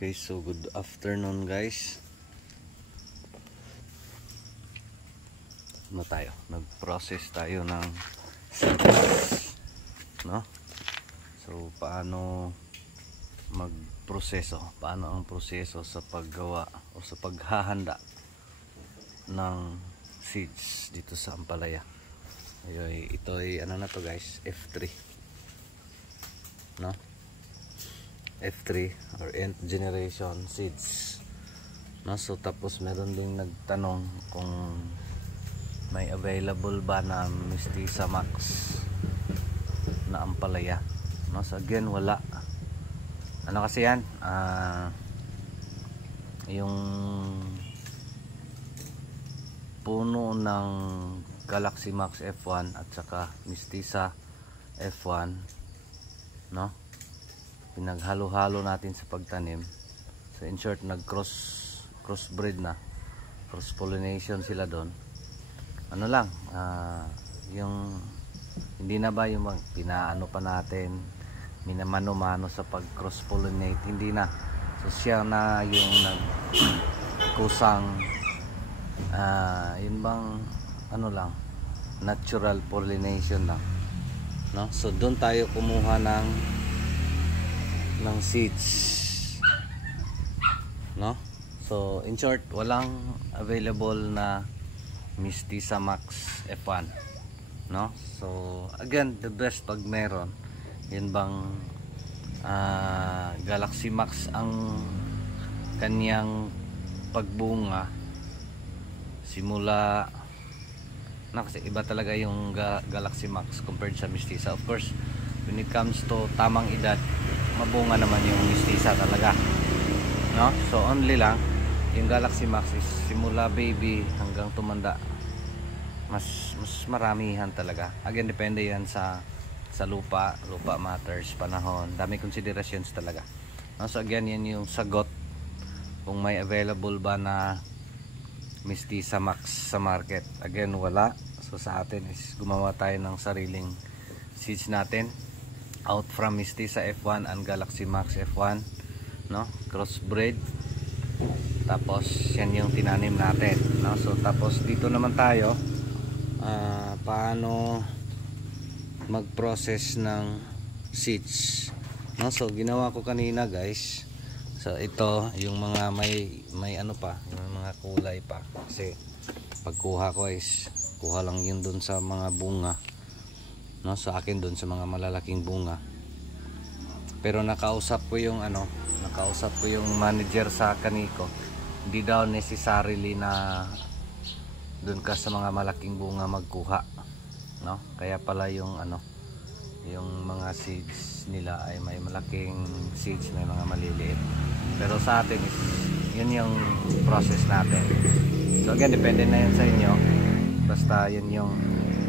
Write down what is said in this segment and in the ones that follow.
Okay, so good afternoon guys. Nag-process tayo ng seeds, no? So paano magproseso? Paano ang proseso sa paggawa o sa paghahanda ng seeds dito sa ampalaya? Ito ay ano na to guys, F3, no? F3 or nth generation seeds, no? So tapos meron ding nagtanong kung may available ba na Mestiza Max na ampalaya, no? So again, wala. Ano kasi yan, yung puno ng Galaxy Max F1 at saka Mestiza F1, no? Pinaghalo-halo natin sa pagtanim. So in short, crossbreed na, cross pollination sila doon. Ano lang, yung hindi na ba yung pinaano pa natin, minamano-mano sa pag cross pollinate, hindi na. So siya na yung nagkusang yun bang ano lang, natural pollination lang, no? So doon tayo kumuha ng seeds, no? So in short, walang available na Mestiza Max F1, no? So again, the best pag meron, yun bang Galaxy Max ang kanyang pagbunga simula na, kasi iba talaga yung Galaxy Max compared sa Mestiza. Of course, when it comes to tamang edad, mabunga naman yung Mestiza talaga, no? So only lang yung Galaxy Max is simula baby hanggang tumanda, mas maramihan talaga. Again, depende yan sa lupa matters, panahon, dami considerations talaga, no? So again, yan yung sagot kung may available ba na Mestiza Max sa market. Again, wala. So sa atin is gumawa tayo ng sariling seeds natin out from Mestiza F1 and Galaxy Max F1, no? Crossbreed. Tapos yan yung tinanim natin, no? So tapos dito naman tayo paano mag-process ng seeds, no? So ginawa ko kanina guys. So ito yung mga may ano pa, yung mga kulay pa, kasi pagkuha ko is kuha lang yun dun sa mga bunga, no? Sa akin dun sa mga malalaking bunga. Pero nakausap ko yung manager sa kaniko, hindi daw necessarily na dun ka sa mga malaking bunga magkuha, no? Kaya pala yung yung mga seeds nila ay may malaking seeds, may mga maliliit. Pero sa atin is yun yung process natin. So again, depende na yun sa inyo, basta yun yung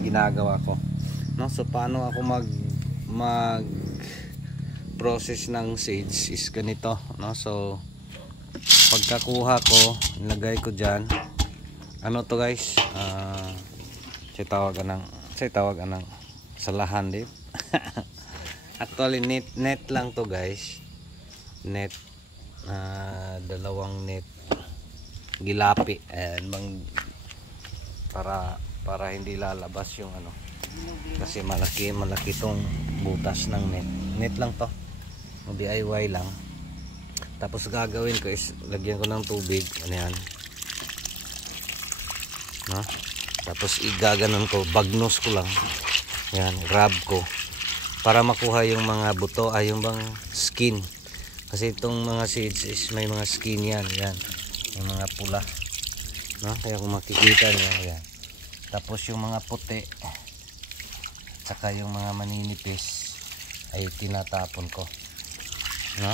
ginagawa ko, no? So paano ako mag process ng seeds is ganito, no? So pagkakuha ko, nilagay ko dyan, ano to guys, tawag ng salahan din. Actually net lang to guys, net, dalawang net gilapi, and para hindi lalabas yung kasi malaki tong butas ng net lang to, DIY lang. Tapos gagawin ko is lagyan ko ng tubig, yan, no? Tapos igaganon ko, bagnos ko lang yan, rub ko para makuha yung mga buto, yung bang skin, kasi itong mga seeds is may mga skin yan, yung mga pula, no? Kaya kung makikita nyo yan. Tapos yung mga puti saka yung mga maninipis ay tinatapon ko, no?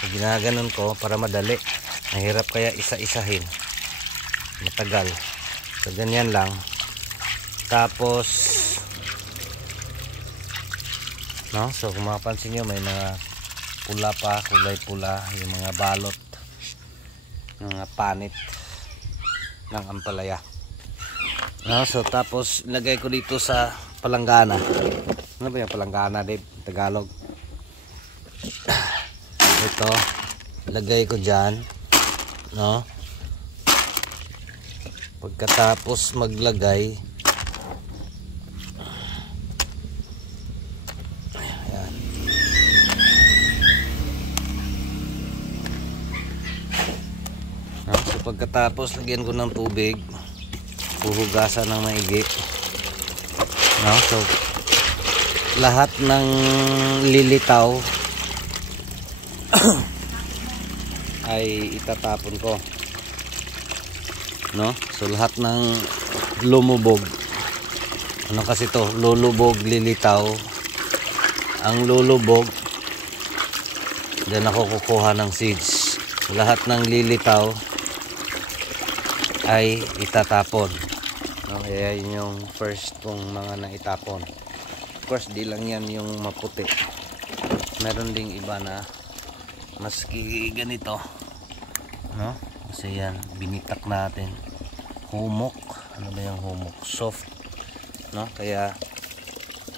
So ginaganon ko para madali. Mahirap kaya isa-isahin, matagal. So ganyan lang. Tapos no, so kung mapapansin nyo, may mga pula pa, kulay pula, yung mga balot, mga panit ng ampalaya, no? So tapos lagay ko dito sa palanggana. Ano ba yung palanggana, Dave? Tagalog. Ito lagay ko dyan, no? Pagkatapos maglagay, ayan. No? So pagkatapos lagyan ko ng tubig, huhugasan ng maigi, no? So lahat ng lilitaw ay itatapon ko, no? So lahat ng lumubog, ano kasi to, lulubog, lilitaw, ang lulubog diyan ako kukuha ng seeds. Lahat ng lilitaw ay itatapon, no? Kaya yun yung first kong mga naitapon. Of course di lang yan yung maputi, meron ding iba na maski ganito, no? Kasi yan binitak natin, humok, ano ba yung humok, soft, no? Kaya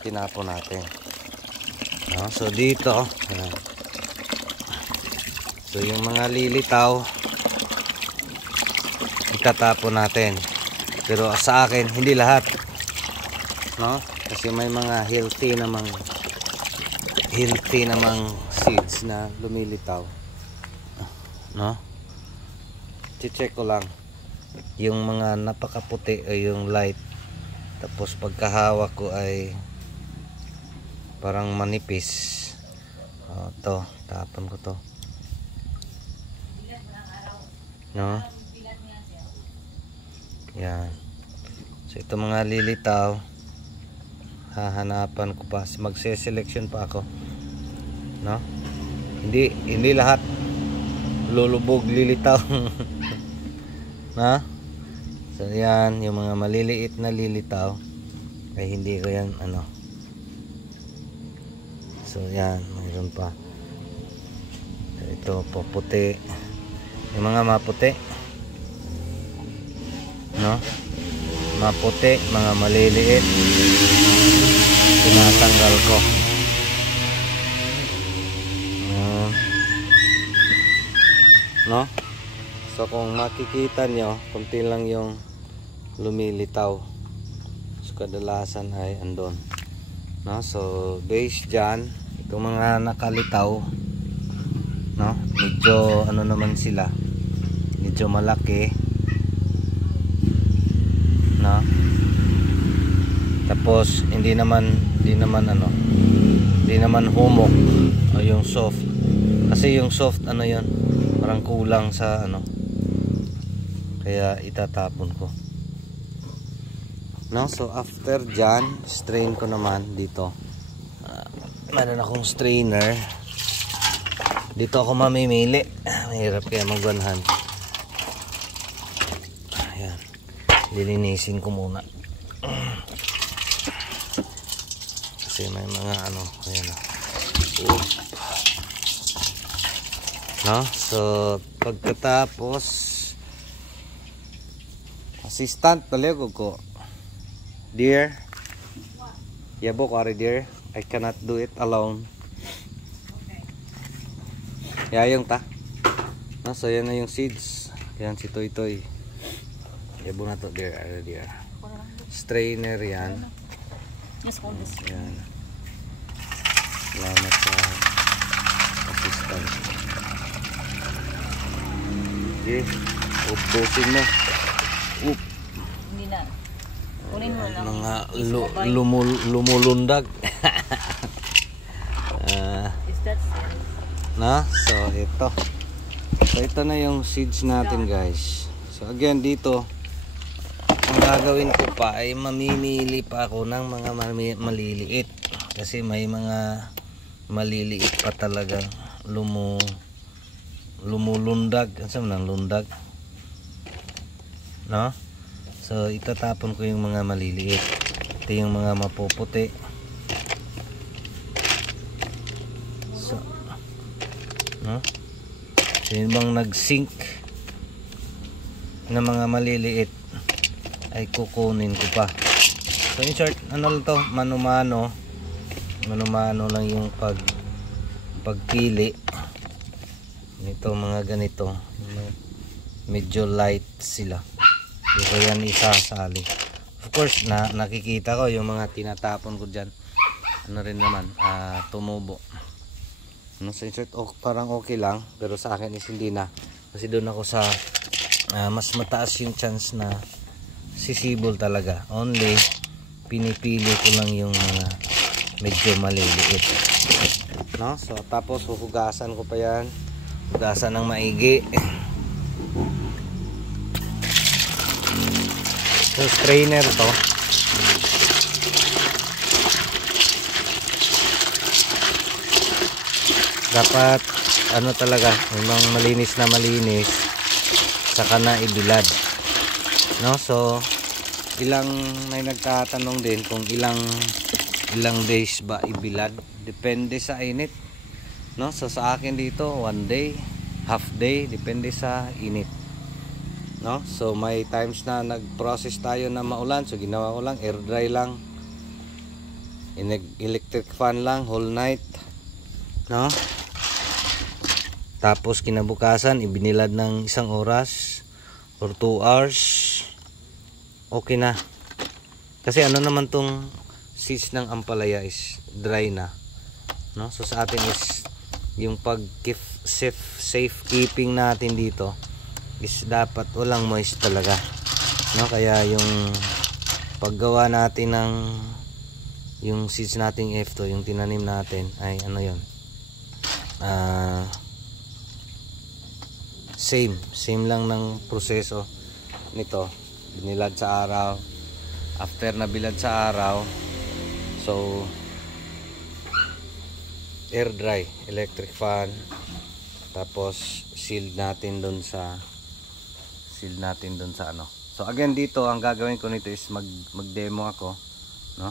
tinapon natin, no? So dito, ayan. So yung mga lilitaw itatapon natin, pero sa akin hindi lahat, no? Kasi may mga healthy namang seeds na lumilitaw, no? Check ko lang yung mga napakaputi ay yung light, tapos pagkahawak ko ay parang manipis. To tapon ko to, no? Yan. So ito mga lilitaw, hahanapan ko pa, magse-selection pa ako, no? Hindi lahat lulubog, lilitaw. Na? So yan, yung mga maliliit na lilitaw ay hindi ko yan ano. So yan, mayroon pa. So, ito po puti, yung mga maputi, no? Maputi, mga maliliit, tinatanggal ko. No? So kung makikita nyo, kunti lang yung lumilitaw. So kadalasan ay andon, no? So base dyan, itong mga nakalitaw, no? Medyo ano naman sila, medyo malaki, no? Tapos hindi naman humok o yung soft. Kasi yung soft ano yun, parang kulang sa ano, kaya itatapon ko, no? So after dyan, strain ko naman dito. Meron akong strainer dito, ako mamimili. Mahirap kaya mag-100. Ayan, lilinisin ko muna kasi may mga ano, ayan, no? So pagkatapos, assistant talaga ko, dear, yabo ko ari dear, I cannot do it alone. Yayong ta, no? So yan na yung seeds, yan si Toy Toy, yabo na to dear, ari dear, strainer yan. Yan, salamat sa assistant. Okay, upusin mo. Hindi na. Kunin mo lang. Mga lumulundag. Is that na? So ito. So ito na yung seeds natin, guys. So again dito, ang gagawin ko pa ay mamimili pa ako ng mga maliliit. Kasi may mga maliliit pa talaga lumulundag. Ano sa mga lundag? No? So itatapon ko yung mga maliliit. Ito yung mga mapuputi. So, no? So yung bang nag-sink na mga maliliit ay kukunin ko pa. So in short, ano lang to, mano-mano lang yung pagpili. ito mga ganito, medyo light sila, dito yan isasali. Of course nakikita ko yung mga tinatapon ko dyan, ano rin naman, tumubo. No, sa insert parang okay lang, pero sa akin is hindi na, kasi doon ako sa mas mataas yung chance na sisibol talaga. Only pinipili ko lang yung mga medyo maliliit, no? So tapos huhugasan ko pa yan, hugasan ng maigi. So strainer to, dapat ano talaga, yung malinis na malinis saka na ibilad, no? So may nagtatanong din kung ilang days ba ibilad, depende sa init, no? So sa akin dito 1 day, half day, depende sa init, no? So may times na nag-process tayo na maulan, so ginawa ko lang air dry lang, electric fan lang whole night, no? Tapos kinabukasan ibinilad ng 1 oras or 2 hours, okay na. Kasi ano naman tong seeds ng ampalaya is dry na, no? So sa atin is yung pag safe keeping natin dito is dapat walang moist talaga, no? Kaya yung paggawa natin ng yung seeds nating F2, yung tinanim natin ay ano yun, same lang ng proseso nito. Binilad sa araw, after na bilad sa araw, so air dry, electric fan, tapos seal natin doon sa ano. So again dito ang gagawin ko nito is mag-demo ako, no?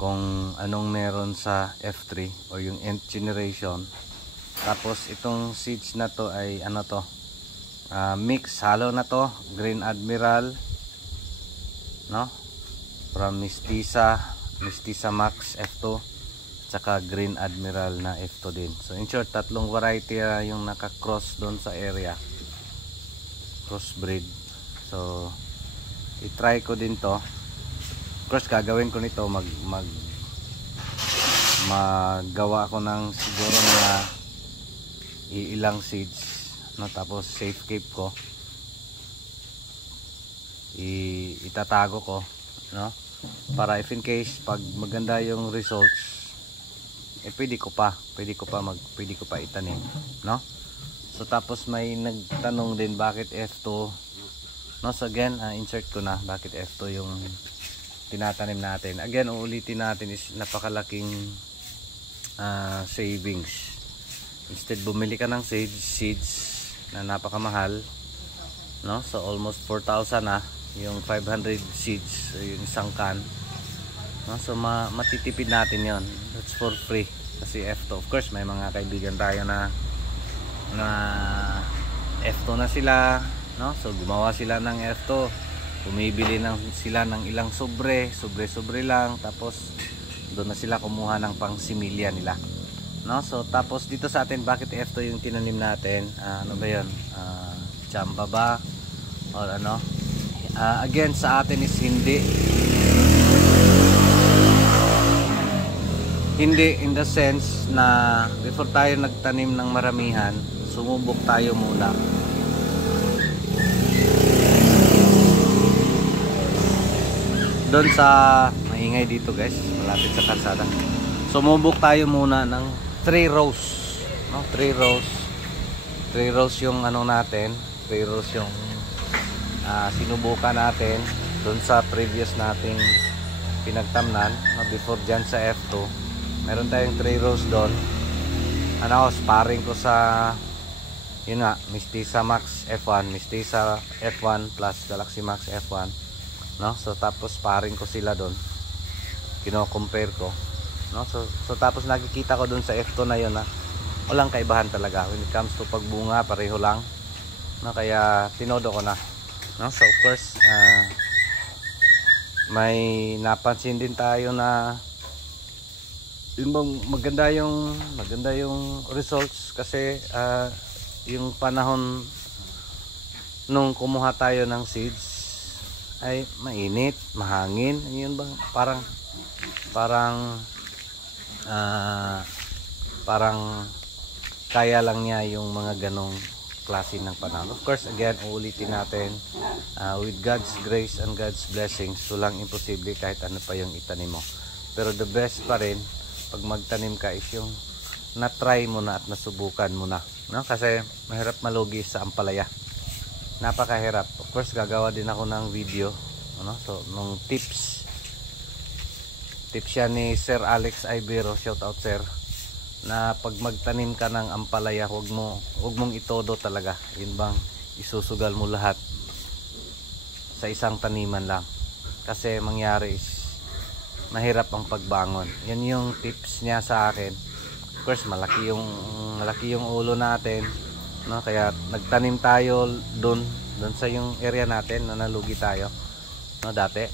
Kung anong meron sa F3 o yung nth generation. Tapos itong seeds na to ay ano to, mix, halo na to, Green Admiral, no? From Mestiza Max F2, tsaka Green Admiral na F2 din. So in short, tatlong variety yung naka-cross doon sa area, crossbreed. So i-try ko din to. Of course gagawin ko nito, magawa ako ng siguro mga ilang seeds, no? Tapos safe keep ko, itatago ko, no? Para if in case pag maganda yung results, pwede ko pa itanim, no? So tapos may nagtanong din bakit F2, no? So again, insert ko na bakit F2 yung tinatanim natin. Again, uulitin natin is napakalaking savings. Instead bumili ka ng seeds na napakamahal, no? So almost 4,000 na yung 500 seeds, so yung isang can, no? So matitipid natin yon, that's for free kasi F2. Of course may mga kaibigan tayo na F2 na sila, no? So gumawa sila ng F2, bumibili sila ng ilang sobre lang, tapos doon na sila kumuha ng pang similya nila, no? So tapos dito sa atin, bakit F2 yung tinanim natin? Ano ba yun? Chamba ba? Or ano? Again sa atin is hindi in the sense na before tayo nagtanim ng maramihan, sumubok tayo muna. Doon sa maingay dito guys, malapit sa kalsada, sumubok tayo muna ng 3 rows, no? 3 rows yung ano natin, 3 rows yung sinubukan natin doon sa previous nating pinagtamnan, no? Before dyan sa F2 meron tayong 3 rows doon. Ano, sparring ko sa yun nga, Mestiza Max F1, Mestiza F1 plus Galaxy Max F1, no? So tapos sparring ko sila doon, kino-compare ko, no? So tapos nakikita ko doon sa F2 na yun na walang kaibahan talaga when it comes to pagbunga, pareho lang, no? Kaya tinodo ko na, no? So of course may napansin din tayo na yun bang maganda yung results kasi yung panahon nung kumuha tayo ng seeds ay mainit, mahangin. Yun bang parang kaya lang niya yung mga ganong klase ng panahon. Of course, again, uulitin natin, with God's grace and God's blessings, walang imposible kahit ano pa yung itanim mo. Pero the best pa rin pag magtanim ka is yung na-try mo na at nasubukan mo na, no? Kasi mahirap malugi sa ampalaya, napakahirap. Of course, gagawa din ako ng video, ano? So nung tips yan ni Sir Alex Ibero, shout out sir, na pag magtanim ka ng ampalaya, huwag mong itodo talaga. Yun bang isusugal mo lahat sa isang taniman lang, kasi mangyari is mahirap ang pagbangon. Yan yung tips niya sa akin. Of course, malaki yung ulo natin, no? Kaya nagtanim tayo doon sa yung area natin na nalugi tayo, no, dati.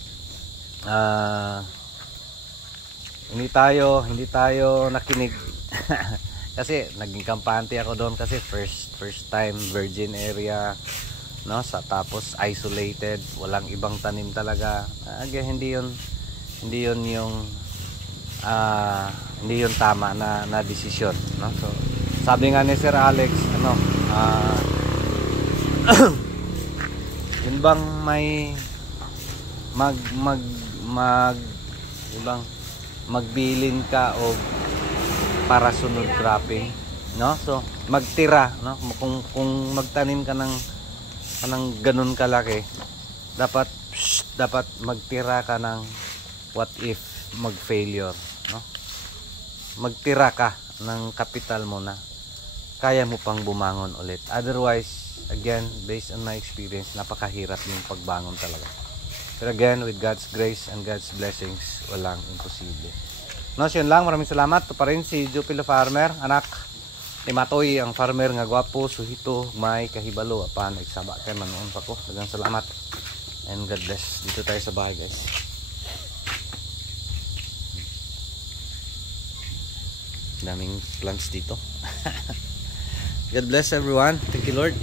Hindi tayo nakinig kasi naging kampante ako doon kasi first time virgin area, no, tapos isolated, walang ibang tanim talaga. Again, hindi yun tama na desisyon, no? So sabi nga ni Sir Alex, ano, yun bang may magbilin ka o para sunod cropping, no? So magtira, no? Kung magtanim ka ng ganun kalaki, dapat magtira ka ng what if mag-failure, no? Magtira ka ng kapital mo na kaya mo pang bumangon ulit. Otherwise, again, based on my experience, napakahirap yung pagbangon talaga. Pero again, with God's grace and God's blessings, walang imposible. No, so yun lang. Maraming salamat. Ito pa rin si Jupilo Farmer, anak ni Matoy, ang farmer nga gwapo, suhito, may kahibalo, apan nagsaba kay manoon pa ko. Dagang salamat and God bless. Dito tayo sa bahay, guys. Daming plants dito. God bless everyone. Thank you, Lord.